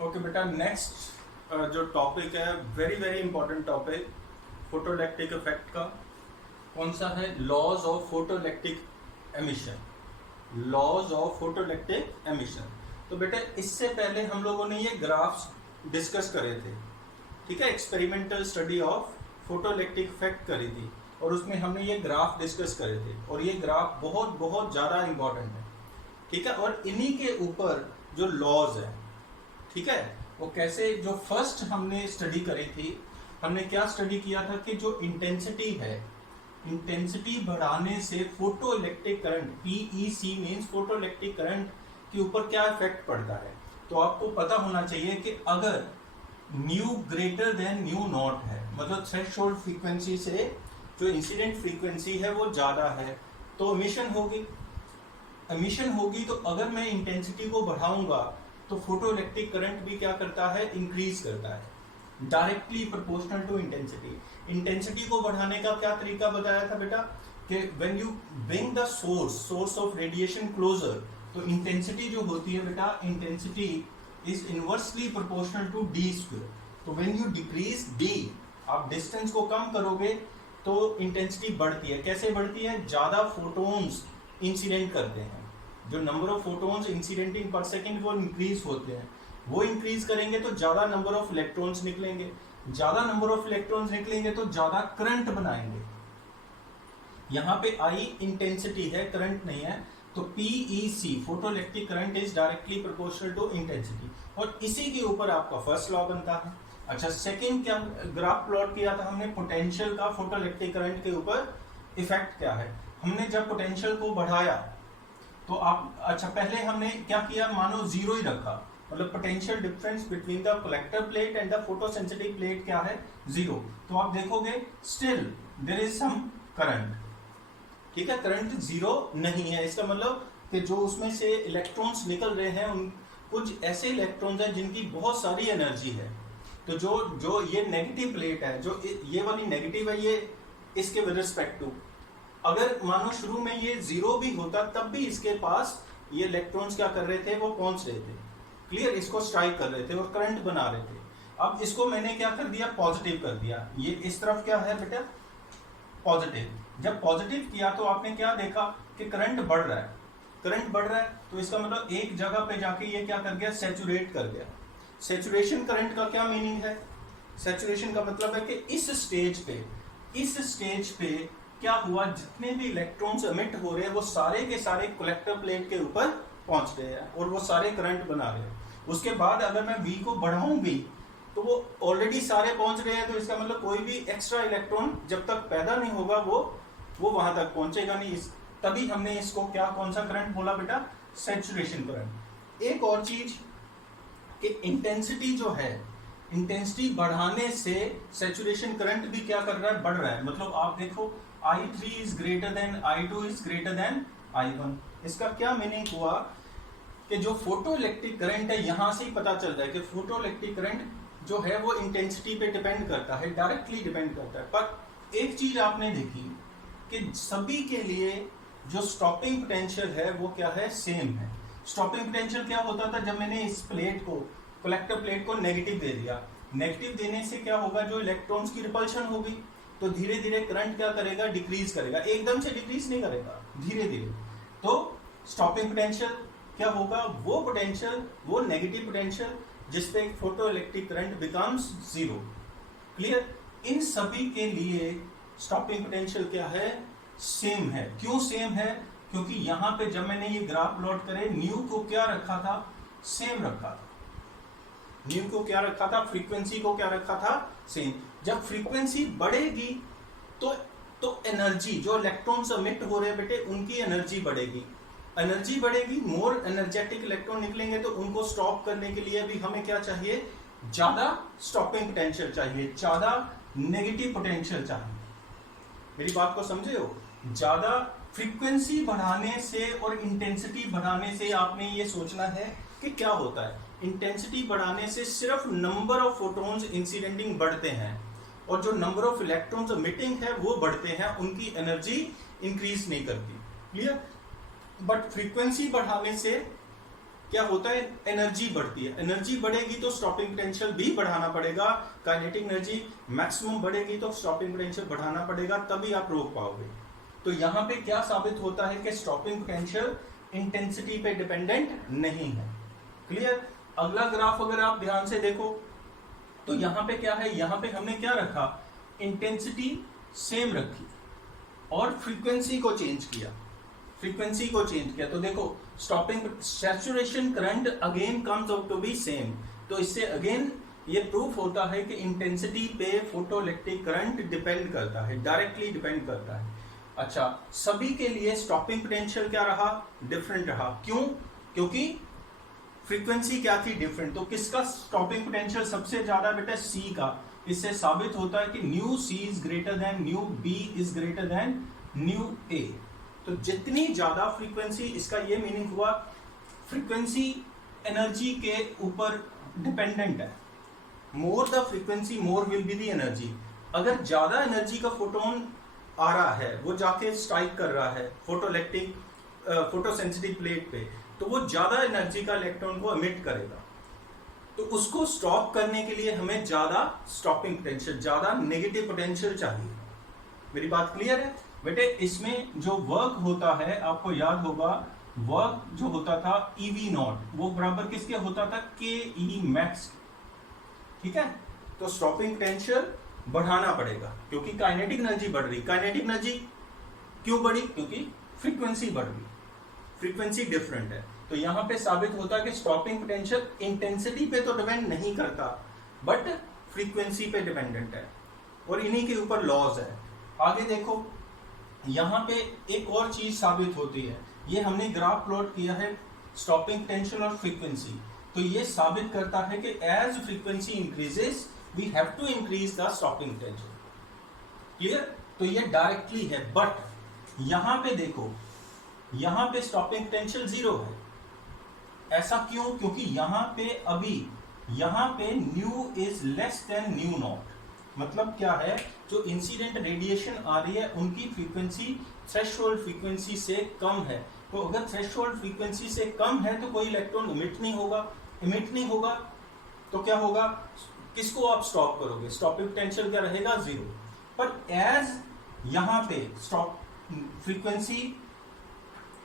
Okay बेटा, next जो topic है very very important topic photoelectric effect का। कौन सा है? Laws of photoelectric emission. Laws of photoelectric emission. तो बेटा इससे पहले हम लोगों ने ये ग्राफ्स डिस्कस करे थे, ठीक है। Experimental study of photoelectric effect करी थी और उसमें हमने ये ग्राफ डिस्कस करे थे और ये ग्राफ बहुत बहुत ज़्यादा इंपॉर्टेंट है, ठीक है। और इन्हीं के ऊपर जो लॉज है, ठीक है, वो कैसे, जो फर्स्ट हमने स्टडी करी थी, हमने क्या स्टडी किया था कि जो इंटेंसिटी है, इंटेंसिटी बढ़ाने से photo electric current, PEC means photo electric current के ऊपर क्या इफेक्ट पड़ता है। तो आपको पता होना चाहिए कि अगर new greater than new not है, मतलब थ्रेशोल्ड फ्रीक्वेंसी से जो इंसिडेंट फ्रीक्वेंसी है वो ज्यादा है, तो एमिशन होगी। एमिशन होगी तो अगर मैं इंटेंसिटी को बढ़ाऊंगा तो फोटो इलेक्ट्रिक करंट भी क्या करता है? इंक्रीज करता है, directly proportional to intensity. Intensity को बढ़ाने का क्या तरीका बताया था बेटा कि when you bring the source of radiation closer, तो इंटेंसिटी जो होती है बेटा, intensity is inversely proportional to D square. तो व्हेन यू डिक्रीज डी, आप डिस्टेंस को कम करोगे तो इंटेंसिटी बढ़ती है। कैसे बढ़ती है? ज्यादा फोटोन्स इंसिडेंट करते हैं, जो नंबर ऑफ फोटोन्स इंसिडेंटिंग पर सेकेंड वो इंक्रीज होते हैं, वो इंक्रीज करेंगे तो ज्यादा नंबर ऑफ इलेक्ट्रॉन्स निकलेंगे, ज्यादा नंबर ऑफ इलेक्ट्रॉन्स निकलेंगे तो ज्यादा करंट बनाएंगे। यहाँ पे आई इंटेंसिटी है, करंट नहीं है, तो PEC photo electric current is directly proportional to intensity, और इसी के ऊपर आपका फर्स्ट लॉ बनता है। अच्छा, सेकेंड क्या ग्राफ प्लॉट किया था हमने? पोटेंशियल का फोटो इलेक्ट्रिक करंट के ऊपर इफेक्ट क्या है। हमने जब पोटेंशियल को बढ़ाया तो आप, अच्छा पहले हमने क्या किया, मानो जीरो ही रखा, मतलब potential difference between the collector plate and the photo sensitive plate क्या है? जीरो। तो आप देखोगे still there is some current, ठीक है, करंट जीरो नहीं है। इसका मतलब कि जो उसमें से इलेक्ट्रॉन्स निकल रहे हैं, उन कुछ ऐसे इलेक्ट्रॉन्स हैं जिनकी बहुत सारी एनर्जी है। तो जो ये नेगेटिव प्लेट है, जो ये वाली नेगेटिव है, ये इसके विद रिस्पेक्ट टू, अगर मानो शुरू में ये जीरो भी होता तब भी इसके पास ये इलेक्ट्रॉन्स क्या कर रहे थे? वो पहुंच रहे थे, क्लियर, इसको स्ट्राइक कर रहे थे और करंट बना रहे थे। अब इसको मैंने क्या कर दिया? पॉजिटिव कर दिया। ये इस तरफ क्या है बेटा? पॉजिटिव। जब पॉजिटिव किया तो आपने क्या देखा कि करंट बढ़ रहा है। करंट बढ़ रहा है तो इसका मतलब एक जगह पे जाके ये क्या कर गया? सैचुरेट कर गया। सैचुरेशन करंट का क्या मीनिंग है? सैचुरेशन का मतलब है कि इस स्टेज पे क्या हुआ, जितने भी इलेक्ट्रॉन्स एमिट हो रहे हैं वो सारे के सारे कलेक्टर प्लेट के ऊपर पहुंच रहे हैं और वो सारे करंट बना रहे हैं। उसके बाद अगर मैं V को बढ़ाऊं भी तो वो ऑलरेडी सारे पहुंच रहे हैं, तो इसका मतलब कोई भी एक्स्ट्रा इलेक्ट्रॉन जब तक पैदा नहीं होगा वो वहां तक पहुंचेगा नहीं। तभी हमने इसको क्या, कौन सा करंट बोला बेटा? Saturation current. एक और चीज कि इंटेंसिटी जो है, इंटेंसिटी बढ़ाने से सैचुरेशन करंट भी क्या कर रहा है? बढ़ रहा है। मतलब आप देखो I3 is greater then I2 is greater then I1। इसका क्या मीनिंग हुआ कि जो फोटो इलेक्ट्रिक करंट है, यहां से ही पता चल रहा है कि फोटो इलेक्ट्रिक करंट जो है वो इंटेंसिटी पे डिपेंड करता है, डायरेक्टली डिपेंड करता है। पर एक चीज आपने देखी कि सभी के लिए जो स्टॉपिंग पोटेंशियल है वो क्या है? सेम है। स्टॉपिंग पोटेंशियल क्या होता था? जब मैंने इस प्लेट को, कलेक्टर प्लेट को नेगेटिव दे दिया, नेगेटिव देने से क्या होगा? जो इलेक्ट्रॉन्स की रिपल्शन होगी तो धीरे धीरे करंट क्या करेगा? डिक्रीज करेगा। एकदम से डिक्रीज नहीं करेगा, धीरे धीरे। तो स्टॉपिंग पोटेंशियल क्या होगा? वो पोटेंशियल, वो नेगेटिव पोटेंशियल जिसपे photo electric current becomes zero, clear. इन सभी के लिए स्टॉपिंग पोटेंशियल क्या है? सेम है। क्यों सेम है? क्योंकि यहां पे जब मैंने ये ग्राफ प्लॉट करे, न्यू को क्या रखा था? सेम रखा था। न्यू को क्या रखा था? फ्रीक्वेंसी को क्या रखा था? सेम। जब फ्रीक्वेंसी बढ़ेगी तो एनर्जी, जो इलेक्ट्रॉन्स एमिट हो रहे हैं बेटे, उनकी एनर्जी बढ़ेगी। एनर्जी बढ़ेगी, मोर एनर्जेटिक इलेक्ट्रॉन निकलेंगे, तो उनको स्टॉप करने के लिए भी हमें क्या चाहिए? ज्यादा स्टॉपिंग पोटेंशियल चाहिए, ज्यादा नेगेटिव पोटेंशियल चाहिए। मेरी बात को समझे हो? ज्यादा फ्रीक्वेंसी बढ़ाने से और इंटेंसिटी बढ़ाने से आपने ये सोचना है कि क्या होता है। इंटेंसिटी बढ़ाने से सिर्फ नंबर ऑफ फोटॉन्स इंसिडेंटिंग बढ़ते हैं और जो नंबर ऑफ इलेक्ट्रॉन्स एमिटिंग है वो बढ़ते हैं, उनकी एनर्जी इंक्रीज नहीं करती, क्लियर। बट फ्रीक्वेंसी बढ़ाने से क्या होता है, एनर्जी बढ़ती है। एनर्जी बढ़ेगी तो स्टॉपिंग पोटेंशियल भी बढ़ाना पड़ेगा। काइनेटिक एनर्जी मैक्सिमम बढ़ेगी तो स्टॉपिंग पोटेंशियल बढ़ाना पड़ेगा, तभी आप रोक पाओगे। तो यहां पे क्या साबित होता है कि स्टॉपिंग पोटेंशियल इंटेंसिटी पे डिपेंडेंट नहीं है। क्लियर। अगला ग्राफ अगर आप ध्यान से देखो तो यहां पे क्या है, यहां पे हमने क्या रखा, इंटेंसिटी सेम रखी और फ्रीक्वेंसी को चेंज किया। फ्रीक्वेंसी को चेंज किया तो देखो stopping saturation current again comes out to be same. तो इससे अगेन ये प्रूफ होता है कि इंटेंसिटी पे फोटोइलेक्ट्रिक करंट डिपेंड करता है, डायरेक्टली डिपेंड करता है। अच्छा, सभी के लिए स्टॉपिंग पोटेंशियल क्या रहा, डिफरेंट रहा। क्यों? क्योंकि फ्रीक्वेंसी क्या थी, डिफरेंट। तो किसका स्टॉपिंग पोटेंशियल सबसे ज्यादा बेटा, सी का। इससे साबित होता है कि nu C is greater than nu B is greater than nu A. तो जितनी ज्यादा फ्रीक्वेंसी, इसका ये मीनिंग हुआ फ्रीक्वेंसी एनर्जी के ऊपर डिपेंडेंट है। More the frequency more will be the energy. अगर ज्यादा एनर्जी का फोटोन आ रहा है, वो जाके स्ट्राइक कर रहा है फोटोइलेक्ट्रिक फोटोसेंसिटिव प्लेट पे, तो वो ज्यादा एनर्जी का इलेक्ट्रॉन को एमिट करेगा। तो उसको स्टॉप करने के लिए हमें ज्यादा स्टॉपिंग पोटेंशियल, ज्यादा नेगेटिव पोटेंशियल चाहिए। मेरी बात क्लियर है बेटे? इसमें जो वर्क होता है, आपको याद होगा वर्क जो होता था EV नॉट, वो बराबर किसके होता था, KE मैक्स। ठीक है। तो स्टॉपिंग पोटेंशियल बढ़ाना पड़ेगा क्योंकि काइनेटिक एनर्जी बढ़ रही। काइनेटिक एनर्जी क्यों बढ़ी? क्योंकि फ्रीक्वेंसी बढ़ रही, फ्रीक्वेंसी डिफरेंट है। तो यहां पे साबित होता है कि स्टॉपिंग पोटेंशियल इंटेंसिटी पे तो डिपेंड नहीं करता, बट फ्रीक्वेंसी पे डिपेंडेंट है, और इन्हीं के ऊपर लॉज है। आगे देखो, यहां पे एक और चीज साबित होती है। ये हमने ग्राफ प्लॉट किया है स्टॉपिंग पोटेंशियल और फ्रीक्वेंसी। तो ये साबित करता है कि as frequency increases we have to increase the stopping potential. Clear? तो ये डायरेक्टली है, बट यहां पे देखो, यहां पे स्टॉपिंग पोटेंशियल 0 है। ऐसा क्यों? क्योंकि यहां पे अभी यहां पे new is less than new not. मतलब क्या है, जो इंसिडेंट रेडिएशन आ रही है उनकी फ्रीक्वेंसी थ्रेशोल्ड फ्रीक्वेंसी से कम है। तो अगर थ्रेशोल्ड फ्रीक्वेंसी से कम है तो कोई इलेक्ट्रॉन इमिट नहीं होगा। इमिट नहीं होगा तो क्या होगा, किसको आप स्टॉप करोगे? स्टॉपिंग पोटेंशियल क्या रहेगा, 0। पर एज यहां पे स्टॉप फ्रीक्वेंसी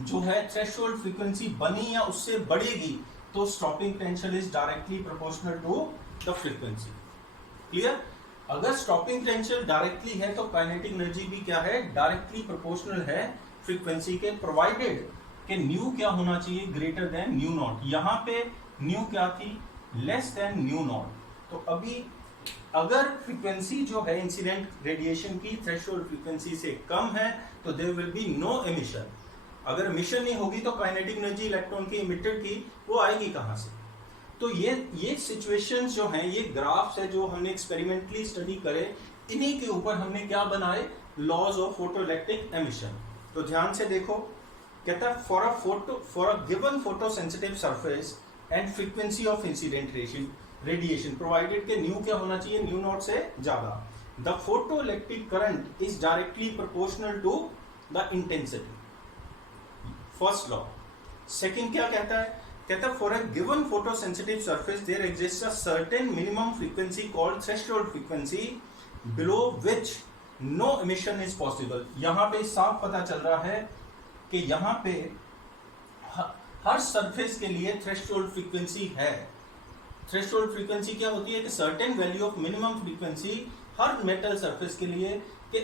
जो है थ्रेशोल्ड फ्रीक्वेंसी बनी या उससे बढ़ेगी, तो stopping potential is directly proportional to the frequency. Clear? अगर स्टॉपिंग पोटेंशियल डायरेक्टली है तो काइनेटिक एनर्जी भी क्या है, डायरेक्टली प्रोपोर्शनल है फ्रीक्वेंसी के, प्रोवाइडेड कि न्यू क्या होना चाहिए, ग्रेटर देन न्यू नॉट। यहां पे न्यू क्या थी, लेस देन न्यू नॉट। तो अभी अगर फ्रीक्वेंसी जो है इंसिडेंट रेडिएशन की थ्रेशोल्ड फ्रीक्वेंसी से कम है तो there will be no emission. अगर एमिशन नहीं होगी तो काइनेटिक एनर्जी इलेक्ट्रॉन की इमिटेड की वो आएगी कहां से? तो ये सिचुएशंस जो हैं, ये ग्राफ्स है जो हमने एक्सपेरिमेंटली स्टडी करे, इन्हीं के ऊपर हमने क्या बनाए, लॉज ऑफ फोटोइलेक्ट्रिक एमिशन। तो ध्यान से देखो, कहता है for a given photosensitive surface and frequency of incident radiation provided के न्यू क्या होना चाहिए, न्यू नॉट से ज्यादा, the photoelectric current is directly proportional to the intensity. First law. Second क्या कहता है, कहता है for a given photosensitive surface there exists a certain minimum frequency called threshold frequency below which no emission is possible. यहां पे साफ पता चल रहा है कि यहां पे हर सरफेस के लिए थ्रेशोल्ड फ्रीक्वेंसी है। थ्रेशोल्ड फ्रीक्वेंसी क्या होती है कि certain value of minimum frequency her metal surface के लिए, कि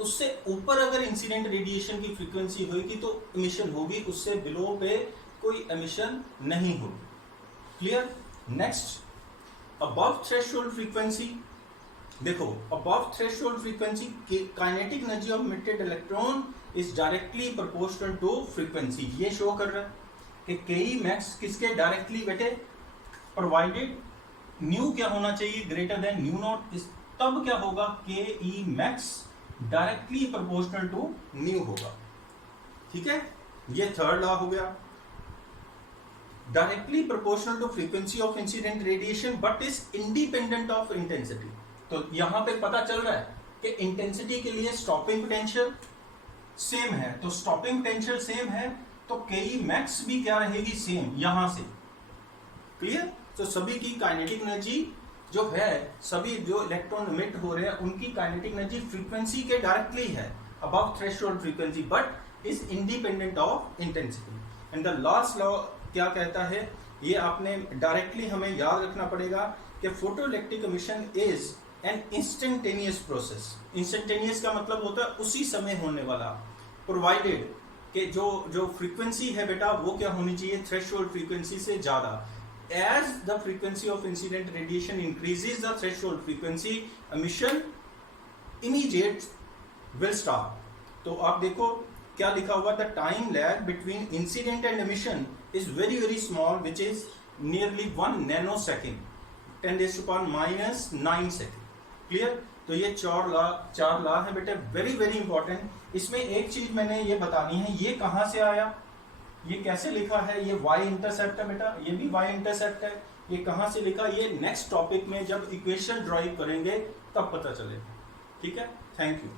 उससे ऊपर अगर इंसिडेंट रेडिएशन की फ्रीक्वेंसी होगी तो एमिशन होगी, उससे बिलो पे कोई एमिशन नहीं होगी। Clear? Next, above threshold frequency, देखो above threshold frequency kinetic energy of emitted electron is directly proportional to frequency. ये शो कर रहा है कि के मैक्स किसके डायरेक्टली बेटे, प्रोवाइडेड न्यू क्या होना चाहिए, ग्रेटर देन न्यू नॉट, तब क्या होगा, के max directly proportional to nu होगा। ठीक है, ये थर्ड लॉ हो गया। Directly proportional to frequency of incident radiation but is independent of intensity. तो यहां पे पता चल रहा है कि इंटेंसिटी के लिए स्टॉपिंग पोटेंशियल सेम है, तो स्टॉपिंग पोटेंशियल सेम है तो Ke मैक्स भी क्या रहेगी, सेम यहां से। क्लियर? तो सभी की काइनेटिक एनर्जी जो है, सभी जो इलेक्ट्रॉन इमिट हो रहे हैं उनकी काइनेटिक एनर्जी फ्रीक्वेंसी के डायरेक्टली है, above threshold frequency, but is independent of intensity. And the last law क्या कहता है, ये आपने डायरेक्टली हमें याद रखना पड़ेगा कि photoelectric emission is an instantaneous process. Instantaneous का मतलब होता है उसी समय होने वाला, प्रोवाइडेड कि जो फ्रीक्वेंसी है बेटा वो क्या होनी चाहिए, थ्रेशोल्ड फ्रीक्वेंसी से ज्यादा। As the frequency of incident radiation increases the threshold frequency, emission immediate will stop. तो आप देखो क्या लिखा हुआ, the time lag between incident and emission is very very small, which is nearly 1 nanosecond, 10⁻⁹ second. Clear? तो ये चार ला है बेटे, वेरी वेरी इंपॉर्टेंट। इसमें एक चीज मैंने ये बतानी है, ये कहां से आया, ये कैसे लिखा है, ये y इंटरसेप्ट है बेटा, ये भी y इंटरसेप्ट है, ये कहां से लिखा, ये नेक्स्ट टॉपिक में जब इक्वेशन ड्राइव करेंगे तब पता चलेगा। ठीक है, थैंक यू।